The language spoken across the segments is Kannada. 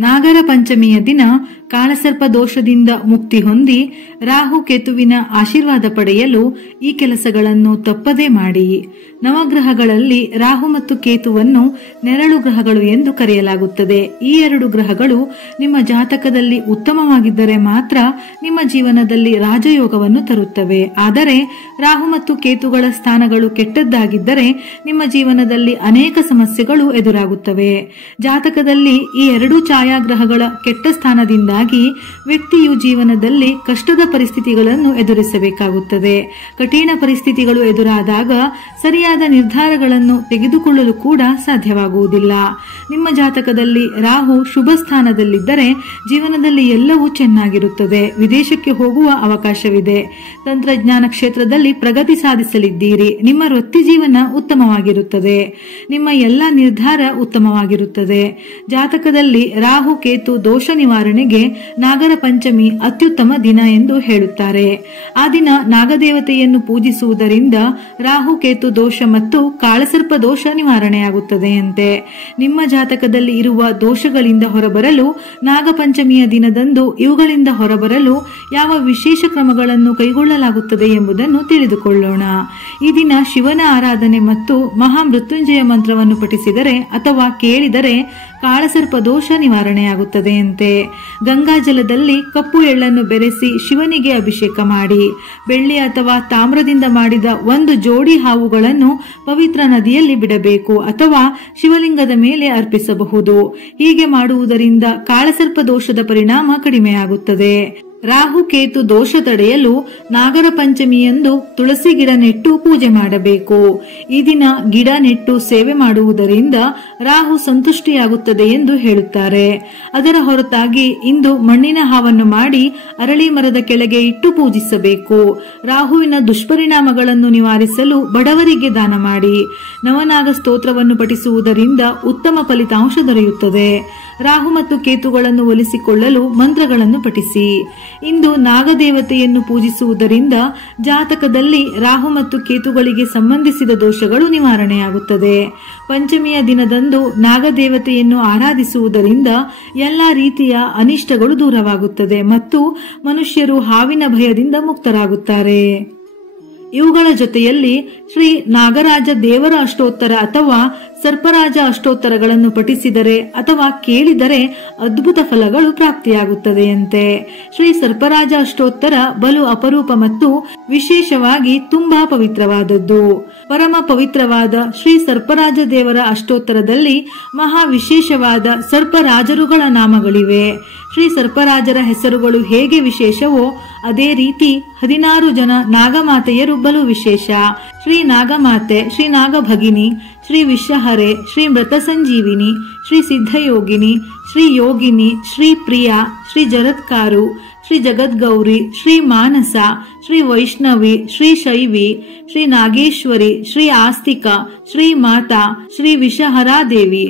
ನಾಗರ ಪಂಚಮಿಯ ದಿನ ಕಾಳಸರ್ಪ ದೋಷದಿಂದ ಮುಕ್ತಿ ಹೊಂದಿ ರಾಹು ಕೇತುವಿನ ಆಶೀರ್ವಾದ ಪಡೆಯಲು ಈ ಕೆಲಸಗಳನ್ನು ತಪ್ಪದೇ ಮಾಡಿ. ನವಗ್ರಹಗಳಲ್ಲಿ ರಾಹು ಮತ್ತು ಕೇತುವನ್ನು ನೆರಳು ಗ್ರಹಗಳು ಎಂದು ಕರೆಯಲಾಗುತ್ತದೆ. ಈ ಎರಡು ಗ್ರಹಗಳು ನಿಮ್ಮ ಜಾತಕದಲ್ಲಿ ಉತ್ತಮವಾಗಿದ್ದರೆ ಮಾತ್ರ ನಿಮ್ಮ ಜೀವನದಲ್ಲಿ ರಾಜಯೋಗವನ್ನು ತರುತ್ತವೆ. ಆದರೆ ರಾಹು ಮತ್ತು ಕೇತುಗಳ ಸ್ಥಾನಗಳು ಕೆಟ್ಟದ್ದಾಗಿದ್ದರೆ ನಿಮ್ಮ ಜೀವನದಲ್ಲಿ ಅನೇಕ ಸಮಸ್ಯೆಗಳು ಎದುರಾಗುತ್ತವೆ. ಜಾತಕದಲ್ಲಿ ಈ ಎರಡು ಛಾಯಾಗ್ರಹಗಳ ಕೆಟ್ಟ ಸ್ಥಾನದಿಂದಾಗಿ ವ್ಯಕ್ತಿಯು ಜೀವನದಲ್ಲಿ ಕಷ್ಟದ ಪರಿಸ್ಥಿತಿಗಳನ್ನು ಎದುರಿಸಬೇಕಾಗುತ್ತದೆ. ಕಠಿಣ ಪರಿಸ್ಥಿತಿಗಳು ಎದುರಾದಾಗ ಸರಿಯಾದ ನಿರ್ಧಾರಗಳನ್ನು ತೆಗೆದುಕೊಳ್ಳಲು ಕೂಡ ಸಾಧ್ಯವಾಗುವುದಿಲ್ಲ. ನಿಮ್ಮ ಜಾತಕದಲ್ಲಿ ರಾಹು ಶುಭ ಸ್ಥಾನದಲ್ಲಿದ್ದರೆ ಜೀವನದಲ್ಲಿ ಎಲ್ಲವೂ ಚೆನ್ನಾಗಿರುತ್ತದೆ. ವಿದೇಶಕ್ಕೆ ಹೋಗುವ ಅವಕಾಶವಿದೆ. ತಂತ್ರಜ್ಞಾನ ಕ್ಷೇತ್ರದಲ್ಲಿ ಪ್ರಗತಿ ಸಾಧಿಸಲಿದ್ದೀರಿ. ನಿಮ್ಮ ವೃತ್ತಿ ಜೀವನ ಉತ್ತಮವಾಗಿರುತ್ತದೆ. ನಿಮ್ಮ ಎಲ್ಲ ನಿರ್ಧಾರ ಉತ್ತಮವಾಗಿರುತ್ತದೆ. ಜಾತಕದಲ್ಲಿ ರಾಹು ಕೇತು ದೋಷ ನಿವಾರಣೆಗೆ ನಾಗರ ಪಂಚಮಿ ಅತ್ಯುತ್ತಮ ದಿನ ಎಂದು ಹೇಳುತ್ತಾರೆ. ಆ ದಿನ ನಾಗದೇವತೆಯನ್ನು ಪೂಜಿಸುವುದರಿಂದ ರಾಹು ಕೇತು ದೋಷ ಮತ್ತು ಕಾಳಸರ್ಪ ದೋಷ ನಿವಾರಣೆಯಾಗುತ್ತದೆಯಂತೆ. ನಿಮ್ಮ ಜಾತಕದಲ್ಲಿ ಇರುವ ದೋಷಗಳಿಂದ ಹೊರಬರಲು ನಾಗಪಂಚಮಿಯ ದಿನದಂದು ಇವುಗಳಿಂದ ಹೊರಬರಲು ಯಾವ ವಿಶೇಷ ಕ್ರಮಗಳನ್ನು ಕೈಗೊಳ್ಳಲಾಗುತ್ತದೆ ಎಂಬುದನ್ನು ತಿಳಿದುಕೊಳ್ಳೋಣ. ಈ ದಿನ ಶಿವನ ಆರಾಧನೆ ಮತ್ತು ಮಹಾಮೃತ್ಯುಂಜಯ ಮಂತ್ರವನ್ನು ಪಠಿಸಿದರೆ ಅಥವಾ ಕೇಳಿದರೆ ಕಾಳಸರ್ಪ ದೋಷ ನಿವಾರಣೆಯಾಗುತ್ತದೆಯಂತೆ. ಗಂಗಾಜಲದಲ್ಲಿ ಕಪ್ಪು ಎಳ್ಳನ್ನು ಬೆರೆಸಿ ಶಿವನಿಗೆ ಅಭಿಷೇಕ ಮಾಡಿ ಬೆಳ್ಳಿ ಅಥವಾ ತಾಮ್ರದಿಂದ ಮಾಡಿದ ಒಂದು ಜೋಡಿ ಹಾವುಗಳನ್ನು ಪವಿತ್ರ ನದಿಯಲ್ಲಿ ಬಿಡಬೇಕು ಅಥವಾ ಶಿವಲಿಂಗದ ಮೇಲೆ ಅರ್ಪಿಸಬಹುದು. ಹೀಗೆ ಮಾಡುವುದರಿಂದ ಕಾಳಸರ್ಪ ದೋಷದ ಪರಿಣಾಮ ಕಡಿಮೆಯಾಗುತ್ತದೆ. ರಾಹು ಕೇತು ದೋಷ ತಡೆಯಲು ನಾಗರ ಪಂಚಮಿಯಂದು ತುಳಸಿ ಗಿಡ ನೆಟ್ಟು ಪೂಜೆ ಮಾಡಬೇಕು. ಈ ದಿನ ಗಿಡ ನೆಟ್ಟು ಸೇವೆ ಮಾಡುವುದರಿಂದ ರಾಹು ಸಂತುಷ್ಟಿಯಾಗುತ್ತದೆ ಎಂದು ಹೇಳುತ್ತಾರೆ. ಅದರ ಹೊರತಾಗಿ ಇಂದು ಮಣ್ಣಿನ ಹಾವನ್ನು ಮಾಡಿ ಅರಳಿ ಮರದ ಕೆಳಗೆ ಇಟ್ಟು ಪೂಜಿಸಬೇಕು. ರಾಹುವಿನ ದುಷ್ಪರಿಣಾಮಗಳನ್ನು ನಿವಾರಿಸಲು ಬಡವರಿಗೆ ದಾನ ಮಾಡಿ. ನವನಾಗ ಸ್ತೋತ್ರವನ್ನು ಪಠಿಸುವುದರಿಂದ ಉತ್ತಮ ಫಲಿತಾಂಶ ದೊರೆಯುತ್ತದೆ. ರಾಹು ಮತ್ತು ಕೇತುಗಳನ್ನು ಒಲಿಸಿಕೊಳ್ಳಲು ಮಂತ್ರಗಳನ್ನು ಪಠಿಸಿ. ಇಂದು ನಾಗದೇವತೆಯನ್ನು ಪೂಜಿಸುವುದರಿಂದ ಜಾತಕದಲ್ಲಿ ರಾಹು ಮತ್ತು ಕೇತುಗಳಿಗೆ ಸಂಬಂಧಿಸಿದ ದೋಷಗಳು ನಿವಾರಣೆಯಾಗುತ್ತದೆ. ಪಂಚಮಿಯ ದಿನದಂದು ನಾಗದೇವತೆಯನ್ನು ಆರಾಧಿಸುವುದರಿಂದ ಎಲ್ಲಾ ರೀತಿಯ ಅನಿಷ್ಟಗಳು ದೂರವಾಗುತ್ತದೆ ಮತ್ತು ಮನುಷ್ಯರು ಹಾವಿನ ಭಯದಿಂದ ಮುಕ್ತರಾಗುತ್ತಾರೆ. ಇವುಗಳ ಜೊತೆಯಲ್ಲಿ ಶ್ರೀ ನಾಗರಾಜ ದೇವರ ಅಷ್ಟೋತ್ತರ ಅಥವಾ ಸರ್ಪರಾಜ ಅಷ್ಟೋತ್ತರಗಳನ್ನು ಪಠಿಸಿದರೆ ಅಥವಾ ಕೇಳಿದರೆ ಅದ್ಭುತ ಫಲಗಳು ಪ್ರಾಪ್ತಿಯಾಗುತ್ತದೆಯಂತೆ. ಶ್ರೀ ಸರ್ಪರಾಜ ಅಷ್ಟೋತ್ತರ ಬಲು ಅಪರೂಪ ಮತ್ತು ವಿಶೇಷವಾಗಿ ತುಂಬಾ ಪವಿತ್ರವಾದದ್ದು. ಪರಮ ಪವಿತ್ರವಾದ ಶ್ರೀ ಸರ್ಪರಾಜ ದೇವರ ಅಷ್ಟೋತ್ತರದಲ್ಲಿ ಮಹಾ ವಿಶೇಷವಾದ ಸರ್ಪರಾಜರುಗಳ ನಾಮಗಳಿವೆ. ಶ್ರೀ ಸರ್ಪರಾಜರ ಹೆಸರುಗಳು ಹೇಗೆ ವಿಶೇಷವೋ ಅದೇ ರೀತಿ 16 ಜನ ನಾಗಮಾತೆಯರು ಬಲು ವಿಶೇಷ. ಶ್ರೀ ನಾಗಮಾತೆ, ಶ್ರೀ ನಾಗಭಗಿನಿ, ಶ್ರೀ ವಿಶ್ವಹರೆ, ಶ್ರೀ ಮೃತ ಸಂಜೀವಿನಿ, ಶ್ರೀ ಸಿದ್ಧಯೋಗಿನಿ, ಶ್ರೀ ಯೋಗಿನಿ, ಶ್ರೀ ಪ್ರಿಯಾ, ಶ್ರೀ ಜರತ್ಕಾರು, ಶ್ರೀ ಜಗದ್ಗೌರಿ, ಶ್ರೀ ಮಾನಸ, ಶ್ರೀ ವೈಷ್ಣವಿ, ಶ್ರೀ ಶೈವಿ, ಶ್ರೀ ನಾಗೇಶ್ವರಿ, ಶ್ರೀ ಆಸ್ತಿಕ, ಶ್ರೀ ಮಾತಾ, ಶ್ರೀ ವಿಷಹರಾದೇವಿ.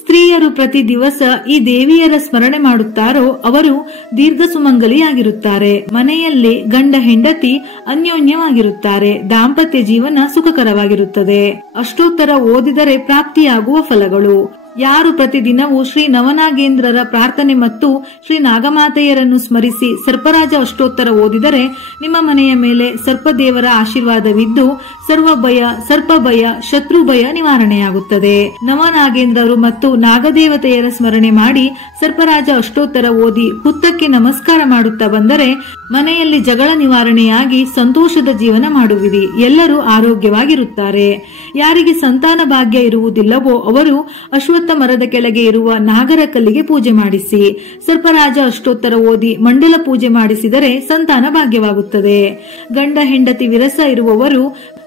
ಸ್ತ್ರೀಯರು ಪ್ರತಿ ದಿವಸ ಈ ದೇವಿಯರ ಸ್ಮರಣೆ ಮಾಡುತ್ತಾರೋ ಅವರು ದೀರ್ಘ ಸುಮಂಗಲಿಯಾಗಿರುತ್ತಾರೆ. ಮನೆಯಲ್ಲಿ ಗಂಡ ಹೆಂಡತಿ ಅನ್ಯೋನ್ಯವಾಗಿರುತ್ತಾರೆ. ದಾಂಪತ್ಯ ಜೀವನ ಸುಖಕರವಾಗಿರುತ್ತದೆ. ಅಷ್ಟೋತ್ತರ ಓದಿದರೆ ಪ್ರಾಪ್ತಿಯಾಗುವ ಫಲಗಳು. ಯಾರು ಪ್ರತಿದಿನವೂ ಶ್ರೀ ನವನಾಗೇಂದ್ರರ ಪ್ರಾರ್ಥನೆ ಮತ್ತು ಶ್ರೀ ನಾಗಮಾತೆಯರನ್ನು ಸ್ಮರಿಸಿ ಸರ್ಪರಾಜ ಅಷ್ಟೋತ್ತರ ಓದಿದರೆ ನಿಮ್ಮ ಮನೆಯ ಮೇಲೆ ಸರ್ಪದೇವರ ಆಶೀರ್ವಾದವಿದ್ದು ಸರ್ವಭಯ, ಸರ್ಪಭಯ, ಶತ್ರುಭಯ ನಿವಾರಣೆಯಾಗುತ್ತದೆ. ನವನಾಗೇಂದ್ರರು ಮತ್ತು ನಾಗದೇವತೆಯರ ಸ್ಮರಣೆ ಮಾಡಿ ಸರ್ಪರಾಜ ಅಷ್ಟೋತ್ತರ ಓದಿ ಹುತ್ತಕ್ಕೆ ನಮಸ್ಕಾರ ಮಾಡುತ್ತಾ ಬಂದರೆ ಮನೆಯಲ್ಲಿ ಜಗಳ ನಿವಾರಣೆಯಾಗಿ ಸಂತೋಷದ ಜೀವನ ಮಾಡುವಿರಿ. ಎಲ್ಲರೂ ಆರೋಗ್ಯವಾಗಿರುತ್ತಾರೆ. ಯಾರಿಗೆ ಸಂತಾನ ಭಾಗ್ಯ ಇರುವುದಿಲ್ಲವೋ ಅವರು ಅಶ್ವತ್ಥ ಮರದ ಕೆಳಗೆ ಇರುವ ನಾಗರ ಕಲ್ಲಿಗೆ ಪೂಜೆ ಮಾಡಿಸಿ ಸರ್ಪರಾಜ ಅಷ್ಟೋತ್ತರ ಓದಿ ಮಂಡಲ ಪೂಜೆ ಮಾಡಿಸಿದರೆ ಸಂತಾನ ಭಾಗ್ಯವಾಗುತ್ತದೆ. ಗಂಡ ಹೆಂಡತಿ ವಿರಸ ಇರುವವರು,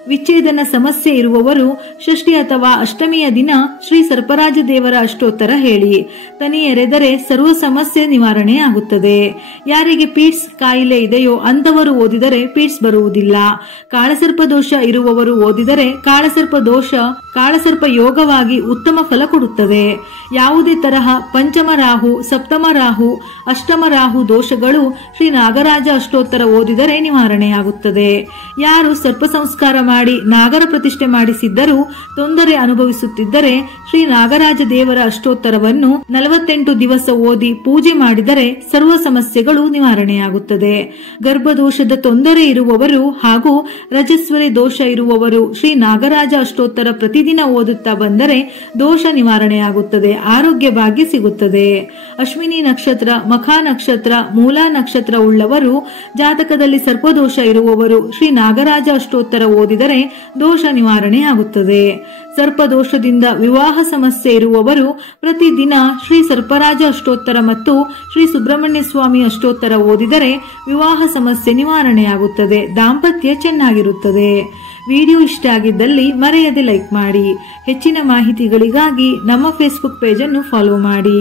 ವಿಚ್ಛೇದನ ಸಮಸ್ಯೆ ಇರುವವರು ಷಷ್ಠಿ ಅಥವಾ ಅಷ್ಟಮಿಯ ದಿನ ಶ್ರೀ ಸರ್ಪರಾಜ ದೇವರ ಅಷ್ಟೋತ್ತರ ಹೇಳಿ ತನಿ ಎರೆದರೆ ಸರ್ವ ಸಮಸ್ಯೆ ನಿವಾರಣೆಯಾಗುತ್ತದೆ. ಯಾರಿಗೆ ಪೀಡ್ಸ್ ಕಾಯಿಲೆ ಇದೆಯೋ ಅಂತವರು ಓದಿದರೆ ಪೀಡ್ಸ್ ಬರುವುದಿಲ್ಲ. ಕಾಳಸರ್ಪ ದೋಷ ಇರುವವರು ಓದಿದರೆ ಕಾಳಸರ್ಪ ಯೋಗವಾಗಿ ಉತ್ತಮ ಫಲ ಕೊಡುತ್ತದೆ. ಯಾವುದೇ ತರಹ ಪಂಚಮ ರಾಹು, ಸಪ್ತಮ ರಾಹು, ಅಷ್ಟಮ ರಾಹು ದೋಷಗಳು ಶ್ರೀ ನಾಗರಾಜ ಅಷ್ಟೋತ್ತರ ಓದಿದರೆ ನಿವಾರಣೆಯಾಗುತ್ತದೆ. ಯಾರು ಸರ್ಪ ಸಂಸ್ಕಾರ ಮಾಡಿ ನಾಗರ ಪ್ರತಿಷ್ಠೆ ಮಾಡಿಸಿದ್ದರೂ ತೊಂದರೆ ಅನುಭವಿಸುತ್ತಿದ್ದರೆ ಶ್ರೀ ನಾಗರಾಜ ದೇವರ ಅಷ್ಟೋತ್ತರವನ್ನು 48 ದಿವಸ ಓದಿ ಪೂಜೆ ಮಾಡಿದರೆ ಸರ್ವ ಸಮಸ್ಯೆಗಳು ನಿವಾರಣೆಯಾಗುತ್ತದೆ. ಗರ್ಭದೋಷದ ತೊಂದರೆ ಇರುವವರು ಹಾಗೂ ರಜಸ್ವರಿ ದೋಷ ಇರುವವರು ಶ್ರೀ ನಾಗರಾಜ ಅಷ್ಟೋತ್ತರ ಪ್ರತಿದಿನ ಓದುತ್ತಾ ಬಂದರೆ ದೋಷ ನಿವಾರಣೆಯಾಗುತ್ತದೆ, ಆರೋಗ್ಯ ಭಾಗ್ಯ ಸಿಗುತ್ತದೆ. ಅಶ್ವಿನಿ ನಕ್ಷತ್ರ, ಮಖ ನಕ್ಷತ್ರ, ಮೂಲಾ ನಕ್ಷತ್ರ ಉಳ್ಳವರು, ಜಾತಕದಲ್ಲಿ ಸರ್ಪದೋಷ ಇರುವವರು ಶ್ರೀ ನಾಗರಾಜ ಅಷ್ಟೋತ್ತರ ಓದಿದರೆ ದೋಷ ನಿವಾರಣೆಯಾಗುತ್ತದೆ. ಸರ್ಪದೋಷದಿಂದ ವಿವಾಹ ಸಮಸ್ಯೆ ಇರುವವರು ಪ್ರತಿದಿನ ಶ್ರೀ ಸರ್ಪರಾಜ ಅಷ್ಟೋತ್ತರ ಮತ್ತು ಶ್ರೀ ಸುಬ್ರಹ್ಮಣ್ಯ ಸ್ವಾಮಿ ಅಷ್ಟೋತ್ತರ ಓದಿದರೆ ವಿವಾಹ ಸಮಸ್ಯೆ ನಿವಾರಣೆಯಾಗುತ್ತದೆ, ದಾಂಪತ್ಯ ಚೆನ್ನಾಗಿರುತ್ತದೆ. ವಿಡಿಯೋ ಇಷ್ಟ ಆಗಿದ್ದಲ್ಲಿ ಮರೆಯದೆ ಲೈಕ್ ಮಾಡಿ. ಹೆಚ್ಚಿನ ಮಾಹಿತಿಗಳಿಗಾಗಿ ನಮ್ಮ ಫೇಸ್ಬುಕ್ ಪೇಜ್ ಅನ್ನು ಫಾಲೋ ಮಾಡಿ.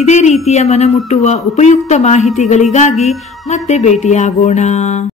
ಇದೇ ರೀತಿಯ ಮನಮುಟ್ಟುವ ಉಪಯುಕ್ತ ಮಾಹಿತಿಗಳಿಗಾಗಿ ಮತ್ತೆ ಭೇಟಿಯಾಗೋಣ.